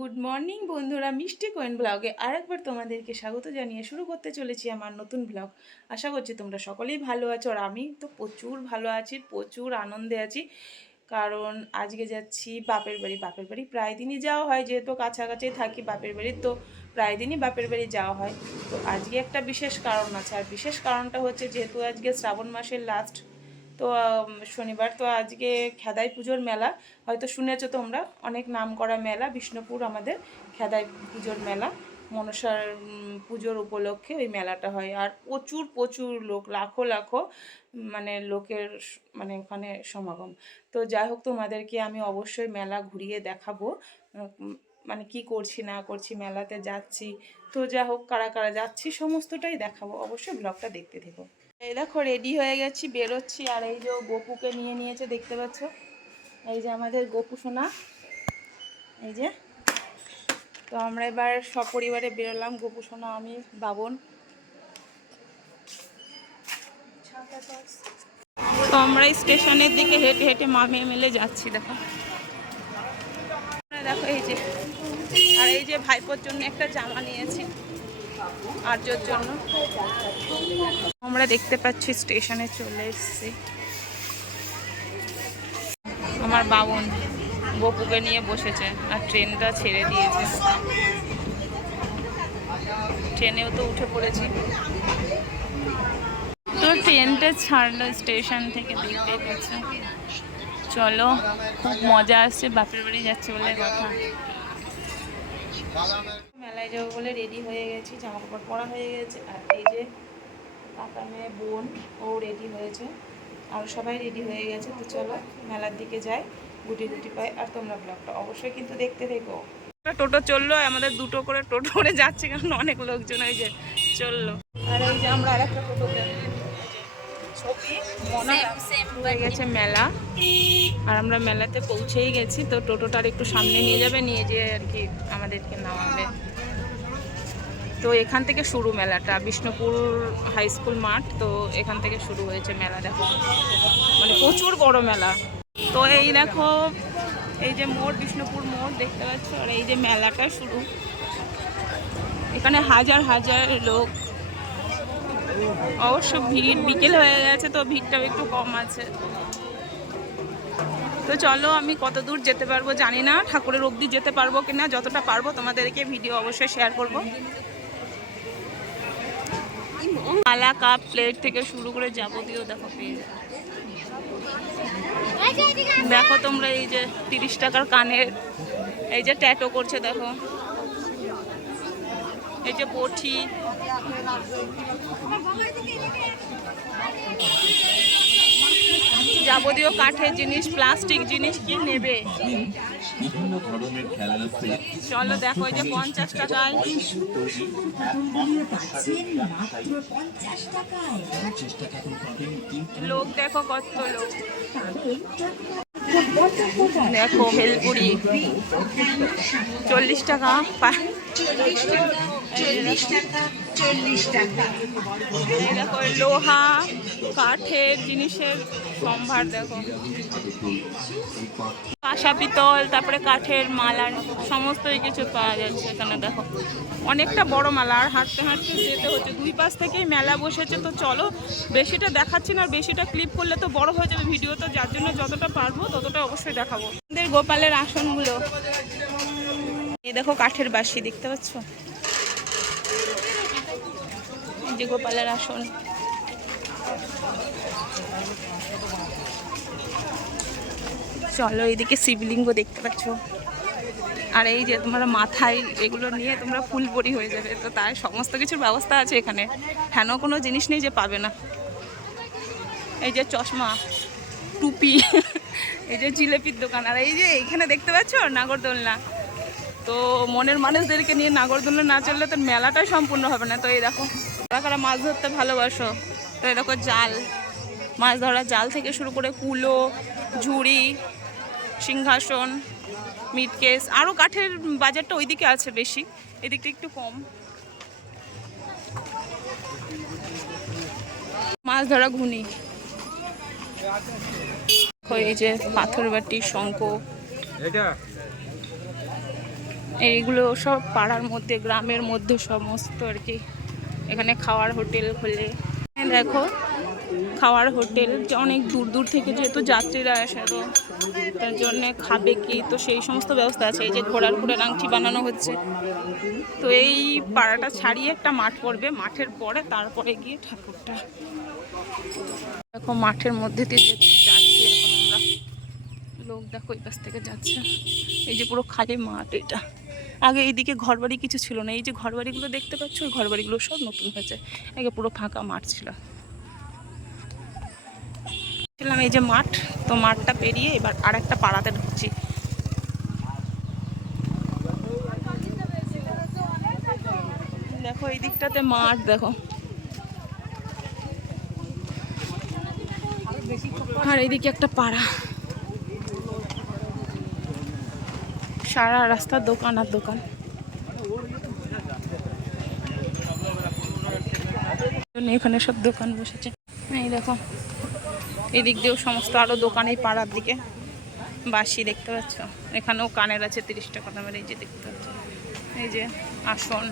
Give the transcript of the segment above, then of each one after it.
Good morning বন্ধুরা, মিষ্টি কোয়েন ব্লগে আরেকবার তোমাদেরকে স্বাগত জানিয়ে শুরু করতে চলেছি আমার নতুন ব্লগ। আশা করছি তোমরা সকলেই ভালো আছো আর আমি তো প্রচুর ভালো আছি, প্রচুর আনন্দে আছি। কারণ আজকে যাচ্ছি বাপের বাড়ি বাপের বাড়ি প্রায় দিনই যাওয়া হয়, যেহেতু কাছাকাছি থাকি বাপের বাড়ি, তো প্রায় দিনই বাপের বাড়ি যাওয়া হয়। তো আজকে একটা বিশেষ কারণ আছে, আর বিশেষ কারণটা হচ্ছে যেহেতু আজকে শ্রাবণ মাসের লাস্ট তো শনিবার তো আজকে খেদাই পুজোর মেলা। হয়তো শুনেছো তোমরা, অনেক নাম করা মেলা, বিষ্ণুপুর আমাদের খেদাই পুজোর মেলা। মনসার পুজোর উপলক্ষে ওই মেলাটা হয়। আর প্রচুর প্রচুর লোক, লাখো লাখো মানে লোকের মানে ওখানে সমাগম। তো যাই হোক, তোমাদেরকে আমি অবশ্যই মেলা ঘুরিয়ে দেখাবো। মানে কি করছি, না করছি, মেলাতে যাচ্ছি। তো যা হোক, কারা কারা যাচ্ছি, সমস্তটাই দেখাবো। অবশ্যই ব্লগটা দেখতে থেকো। এই দেখো রেডি হয়ে গেছি, বেরোচ্ছি। আর এই যে গোপুকে নিয়ে নিয়েছে, দেখতে পাচ্ছ? এই যে আমাদের গোপু সোনা। এই যে। তো আমরা এবার সপরিবারে বেরোলাম, গোপু সোনা, আমি, বাবন। তো আমরা স্টেশনের দিকে হেঁটে হেঁটে মামে মেলে যাচ্ছি, দেখো। দেখো, এই যে। আর এই যে ভাইপোর জন্য একটা জামা নিয়েছি, আর্যর জন্য। আমরা দেখতে পাচ্ছি স্টেশনে চলে এসেছি। আমার বাবন বপুকে নিয়ে বসেছে আর ট্রেনটা ছেড়ে দিয়েছে। ট্রেনেও তো উঠে পড়েছি। তো ট্রেনটা ছাড়লো স্টেশন থেকে দেখতেই পাচ্ছ চলো, খুব মজা আসছে, বাপের বাড়ি যাচ্ছে বলে কথা। মেলায় যাব বলে রেডি হয়ে গেছি জামা কাপড় পরা হয়ে গেছে, আর এই যে কাকা মেয়ে বোন ও রেডি হয়েছে। আর সবাই রেডি হয়ে গেছে তো চলো মেলার দিকে যাই গুটি গুটি পাই আর তোমরা ব্লগটা অবশ্যই কিন্তু দেখতে একটা টোটো চলল আমাদের দুটো করে টোটো করে যাচ্ছে কারণ অনেক লোকজন ওই যে চলল। আর এই যে আমরা আর একটা টোটো গেছে মেলা। আর আমরা মেলাতে পৌঁছেই গেছি তো টোটোটার একটু সামনে নিয়ে যাবে নিয়ে যেয়ে আর কি আমাদেরকে নামাবে। তো এখান থেকে শুরু মেলাটা, বিষ্ণুপুর হাই স্কুল মাঠ, তো এখান থেকে শুরু হয়েছে মেলা, দেখো। মানে প্রচুর বড় মেলা। তো এই দেখো, এই যে মোড়, বিষ্ণুপুর মোড়, দেখতে পাচ্ছ? আর এই যে মেলাটা শুরু। এখানে হাজার হাজার লোক। অবশ্য ভিড় বিকেল হয়ে গেছে, তো ভিড়টাও একটু কম আছে। তো চলো, আমি কত দূর যেতে পারব জানি না। ঠাকুরের অবধি যেতে পারব কিনা, যতটা পারব তোমাদেরকে ভিডিও অবশ্যই শেয়ার করব। থালা কাপ প্লেট থেকে শুরু করে যাবতীয় দেখো দেখো তোমরা এই যে তিরিশ টাকার কানের, এই যে ট্যাটো করছে দেখো। এই যে বটি। যাবতীয় কাঠের জিনিস প্লাস্টিক জিনিস কি নেবে? বিভিন্ন ধরনের খেলনা সেট চলো দেখো এই যে পঞ্চাশ টাকায়। কিন্তু লোক দেখো কত লোক। দেখো ভেলপুরি চল্লিশ টাকা। এই দেখো লোহা, কাঠের জিনিসের সম্ভার দেখো। কাঁসা পিতল, তারপরে কাঠের মালার সমস্ত কিছু পাওয়া যাচ্ছে এখানে দেখো। অনেকটা বড় মেলা, আর হাঁটতে হাঁটতে যেতে হচ্ছে। দুই পাশ থেকেই মেলা বসেছে, তো চলো বেশিটা দেখাচ্ছি না, আর বেশিটা ক্লিপ করলে তো বড় হয়ে যাবে ভিডিও তো যার জন্য যতটা পারব ততটা অবশ্যই দেখাবো। আমাদের গোপালের আসনগুলো। এই দেখো কাঠের বাসি দেখতে পাচ্ছ? যে গোপালের আসন। চলো এইদিকে শিবলিঙ্গ দেখতে পাচ্ছ। আর এই যে তোমরা মাথায় এগুলো নিয়ে তোমরা ফুলপরি হয়ে যাবে, তো তাই সমস্ত কিছুর ব্যবস্থা আছে এখানে। হেন কোনো জিনিস নেই যে পাবে না। এই যে চশমা, টুপি, এই যে জিলেপির দোকান। আর এই যে এখানে দেখতে পাচ্ছ নাগরদোলনা? তো মনের মানুষদেরকে নিয়ে নাগরদোলনা না চললে তো মেলাটাই সম্পূর্ণ হবে না। তো এই দেখো কারা কারা মাছ ধরতে ভালোবাসো। তো দেখো জাল মাছ ধরা জাল থেকে শুরু করে কুলো ঝুড়ি সিংহাসন মিট কেস আরও কাঠের বাজারটা ওইদিকে আছে বেশি এদিকটা একটু কম। মাছ ধরা ঘুনি এই যে পাথর বাটি শঙ্খ। এইগুলো সব পাড়ার মধ্যে গ্রামের মধ্যে সমস্ত আর কি। এখানে খাওয়ার হোটেল খোলে। এই দেখো, খাওয়ার হোটেল যে অনেক দূর দূর থেকে যেহেতু যাত্রীরা আসে, তো তার জন্য খাবে কি? তো সেই সমস্ত ব্যবস্থা আছে, এই যে ঘোড়ার ঘোড়ার আংটি বানানো হচ্ছে। তো এই পাড়াটা ছাড়িয়ে একটা মাঠ পড়বে, মাঠের পরে তারপরে গিয়ে ঠাকুরটা। দেখো, মাঠের মধ্যে দিয়ে যাচ্ছি এখন আমরা। লোক দেখো ওই পাশ থেকে যাচ্ছে। এই যে পুরো খালি মাঠ এটা। আগে এইদিকে ঘরবাড়ি কিছু ছিল না। এই যে ঘরবাড়িগুলো দেখতে পাচ্ছ, ওই ঘরবাড়িগুলো সব নতুন হয়েছে। আগে পুরো ফাঁকা মাঠ ছিল। ছিলাম এই যে মাঠ, তো মাঠটা পেরিয়ে এবার আর একটা পাড়াতে ঢুকছি। দেখো, এই দিকটাতে মাঠ, দেখো। আর এইদিকে একটা পাড়া। সারা রাস্তা দোকান আর দোকান। এখানে সব দোকান বসেছে। এই দেখো, এদিক দিয়েও সমস্ত আরও দোকান এই পাড়ার দিকে। বাসি দেখতে পাচ্ছ? এখানেও কানের আছে তিরিশ টাকা দামের এই যে দেখতে পাচ্ছ? এই যে আসন।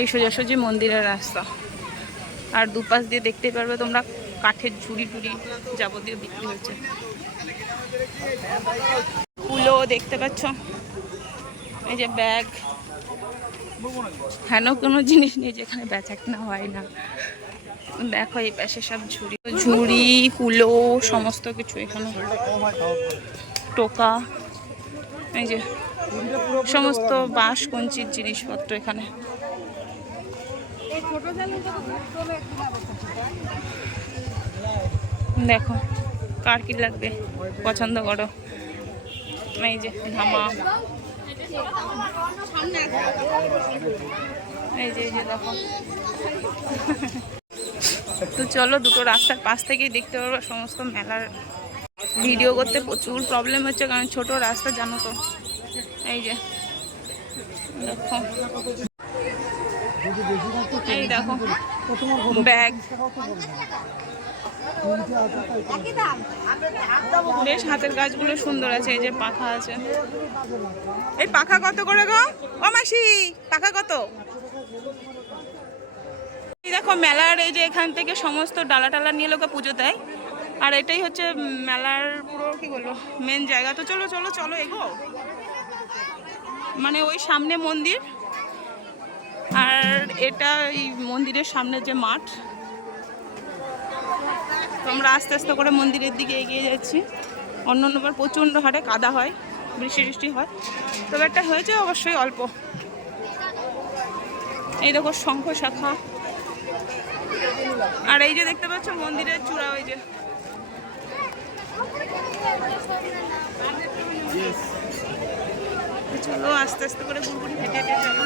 এই সোজাসুজি মন্দিরের রাস্তা। আর দুপাশ দিয়ে দেখতেই পারবে তোমরা, কাঠের ঝুড়ি টুড়ি যাবতীয় বিক্রি হচ্ছে। ফুলও দেখতে পাচ্ছ? এই যে ব্যাগ। হেন কোনো জিনিস নেই যেখানে বেচা কেনা হয় না? দেখো এই পাশে সব ঝুড়ি। ঝুড়ি, কুলো, সমস্ত কিছু এখানে। টোকা, এই যে সমস্ত বাঁশ কঞ্চির জিনিসপত্র এখানে। দেখো, কার কি লাগবে? পছন্দ করো। এই যে, ধামা। এই যে এই যে, দেখো। তো চলো, দুটো রাস্তার পাশ থেকেই দেখতে পারব, সমস্ত মেলার ভিডিও করতে প্রচুর প্রবলেম হচ্ছে, কারণ ছোট রাস্তা, জানো তো। এই যে, দেখো। এই দেখো, ব্যাগ। বেশ, হাতের কাজগুলো সুন্দর আছে, এই যে পাখা আছে। এই পাখা কত করে গো? ও মাসি, পাখা কত? দেখো, মেলার এই যে এখান থেকে সমস্ত ডালা টালা নিয়ে লোকে পুজো দেয়। আর এটাই হচ্ছে মেলার পুরো, কি বলব মেন জায়গা। তো চলো চলো চলো এগো। মানে ওই সামনে মন্দির। আর এটা এই মন্দিরের সামনে যে মাঠ তো আমরা আস্তে আস্তে করে মন্দিরের দিকে এগিয়ে যাচ্ছি। অন্য অন্যবার প্রচণ্ড হারে কাদা হয়, বৃষ্টি বৃষ্টি হয়। তবে একটা হয়েছে অবশ্যই অল্প। এই দেখো শঙ্খ শাখা। আর এই যে দেখতে পাচ্ছ মন্দিরের চূড়া ওই যে। চলো আস্তে আস্তে করে ঘুরঘুরি হেঁটে হেঁটে চলো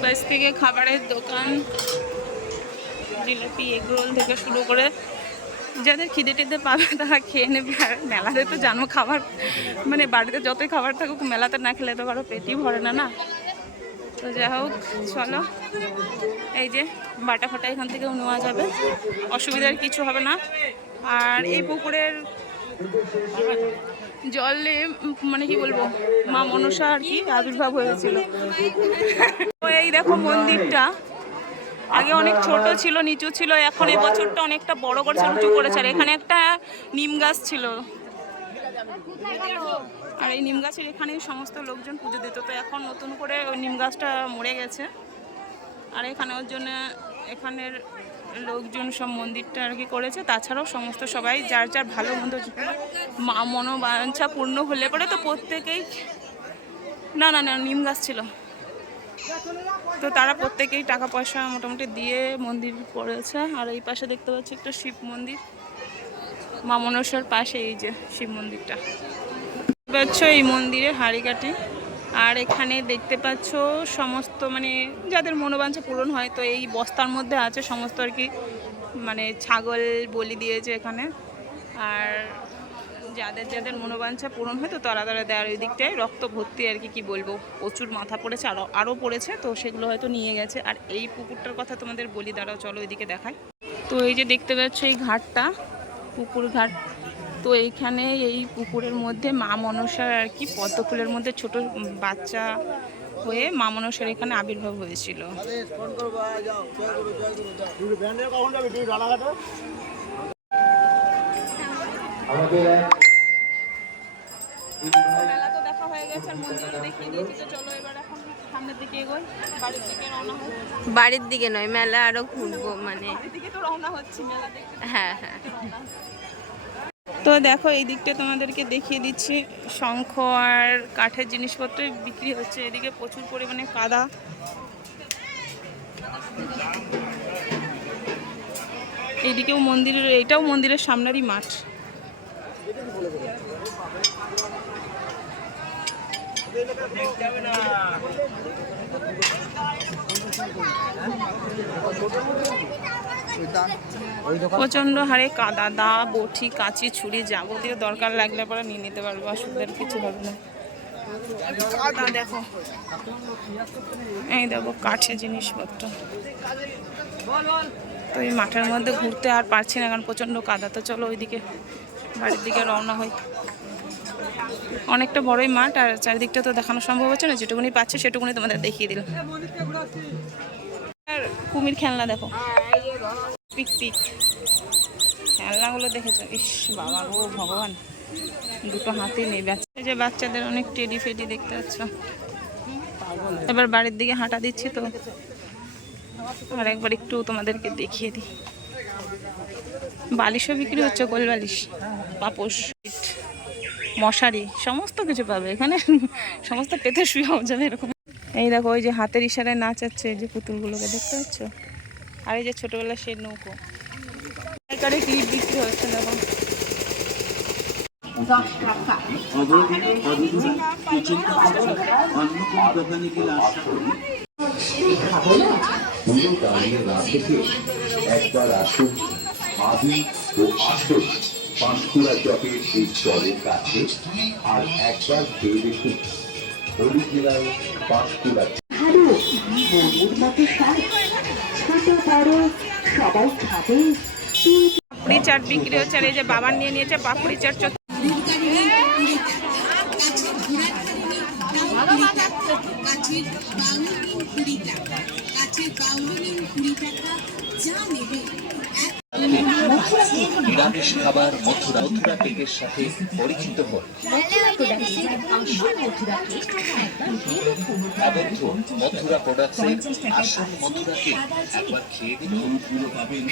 দুপাশ থেকে খাবারের দোকান, জিলাপি এগরোল থেকে শুরু করে যাদের খিদে টিদে পাবে তারা খেয়ে নেবে। আর মেলাতে তো জানো খাবার মানে বাড়িতে যতই খাবার থাকুক, মেলাতে না খেলে তো কারও পেটই ভরে না না? তো যাই হোক, চলো। এই যে বাটা ফাটা এখান থেকেও নেওয়া যাবে। অসুবিধার কিছু হবে না। আর এই পুকুরের জলে মানে কি বলব, মা মনসা আর কি আবির্ভাব হয়েছিল। এই দেখো মন্দিরটা। আগে অনেক ছোট ছিল, নিচু ছিল, এখন এই বছরটা অনেকটা বড় করেছে, উঁচু করেছে। আর এখানে একটা নিম গাছ ছিল। আর এই নিম গাছের এখানে সমস্ত লোকজন পুজো দিত। তো এখন নতুন করে ওই নিম গাছটা মরে গেছে। আর এখানে ওর জন্য এখানের লোকজন সব মন্দিরটা আর কি করেছে। তাছাড়াও সমস্ত সবাই যার যার ভালো মন্দ মা মনোবাঞ্ছা পূর্ণ হলে পরে তো প্রত্যেকেই না না না, নিম গাছ ছিল। তো তারা প্রত্যেকেই টাকা পয়সা মোটামুটি দিয়ে মন্দির করেছে আর এই পাশে দেখতে পাচ্ছি একটা শিব মন্দির। মা মনসার পাশে এই যে শিব মন্দিরটা। দেখতে পাচ্ছ এই মন্দিরের হাড়িকাঠি। আর এখানে দেখতে পাচ্ছ সমস্ত মানে যাদের মনোবাঞ্ছা পূরণ হয়, তো এই বস্তার মধ্যে আছে সমস্ত আর কি মানে ছাগল বলি দিয়েছে এখানে। আর যাদের যাদের মনোবাঞ্ছা পূরণ হয় তো তারা তারা দেয় ওই দিকটায় রক্ত ভর্তি আর কি কি বলব? প্রচুর মাথা পড়েছে আরও আরও পড়েছে, তো সেগুলো হয়তো নিয়ে গেছে। আর এই পুকুরটার কথা তোমাদের বলি, দাঁড়াও, চলো ওইদিকে দেখায় তো এই যে দেখতে পাচ্ছ এই ঘাটটা, পুকুর ঘাট। তো এইখানে এই পুকুরের মধ্যে মা মনসার আর কি পদ্মফুলের মধ্যে ছোট বাচ্চা হয়ে মা মনসার এখানে আবির্ভাব হয়েছিল। মেলা তো দেখা হয়ে গেছে আর মন্দিরও দেখিয়ে দিয়েছি তো চলো এবার এখন সামনের দিকে এগোই। বাড়ির দিকে রওনা হই। বাড়ির দিকে নয় মেলা আরও ঘুরবো মানে। দিকে তো রওনা হচ্ছি মেলা দেখতে। হ্যাঁ হ্যাঁ। তো দেখো এই দিকটা তোমাদেরকে দেখিয়ে দিচ্ছি। শঙ্খ আর কাঠের জিনিসপত্র বিক্রি হচ্ছে। এদিকে প্রচুর পরিমাণে কাদা। এইদিকেও মন্দিরের এটাও মন্দিরের সামনেরই মাঠ। প্রচণ্ড হারে কাদা, দা, বটি, কাঁচি, ছুরি যাবতীয় দরকার লাগলে পরে নিয়ে নিতে পারব অসুবিধার কিছু হবে না। দেখো। এই দেখো কাঠের জিনিসপত্র। তো এই মাঠের মধ্যে ঘুরতে আর পারছি না, কারণ প্রচণ্ড কাদা। তো চলো ওইদিকে, বাড়ির দিকে রওনা হই। অনেকটা বড়ই মাঠ আর চারিদিকটা তো দেখানো সম্ভব হচ্ছে না, যেটুকুনি পাচ্ছে সেটুকুনি তোমাদের দেখিয়ে দিলাম। আর কুমির খেলনা দেখো। খেলনাগুলো দেখেছ? ইস বাবা গো, ভগবান। দুটো হাতে নেই এই যে বাচ্চাদের অনেক টেডি ফেডি দেখতে পাচ্ছ। এবার বাড়ির দিকে হাঁটা দিচ্ছি তো। আর একবার একটু তোমাদেরকে দেখিয়ে দিই। বালিশও বিক্রি হচ্ছে গোল বালিশ পাপোশ। মশারি, সমস্ত কিছু পাবে। এখানে সমস্ত পেতে শুয়েও যাবে এরকম। এই দেখো, ওই যে হাতের ইশারায় নাচাচ্ছে এই যে পুতুলগুলোকে, দেখতে পাচ্ছ? আর এই যে ছোটবেলা সেই নৌকো। এখানে ক্লিপ বিক্রি হচ্ছে, দেখো। একবার আসুন আদি ও আসুন পাঁশকুড়া চকের এই চরের কাছে আর একবার খেয়ে দেখুন অরিজিনাল পাঁশকুড়া ভালো মনুর মতো স্বাদ ছোট বড় সবাই খাবে। পাপড়ি চাট বিক্রি হচ্ছে আর এই যে বাবার নিয়ে নিয়েছে পাপড়ি চাট চত- কুড়ি টাকা কুড়ি টাকা যা নেবে নিরামিষ খাবার মথুরা মথুরা কেকের সাথে পরিচিত হন। আবদ্ধ মথুরা প্রোডাক্টসের আসল মথুরা কেক একবার খেয়ে দেখুন। পাবেন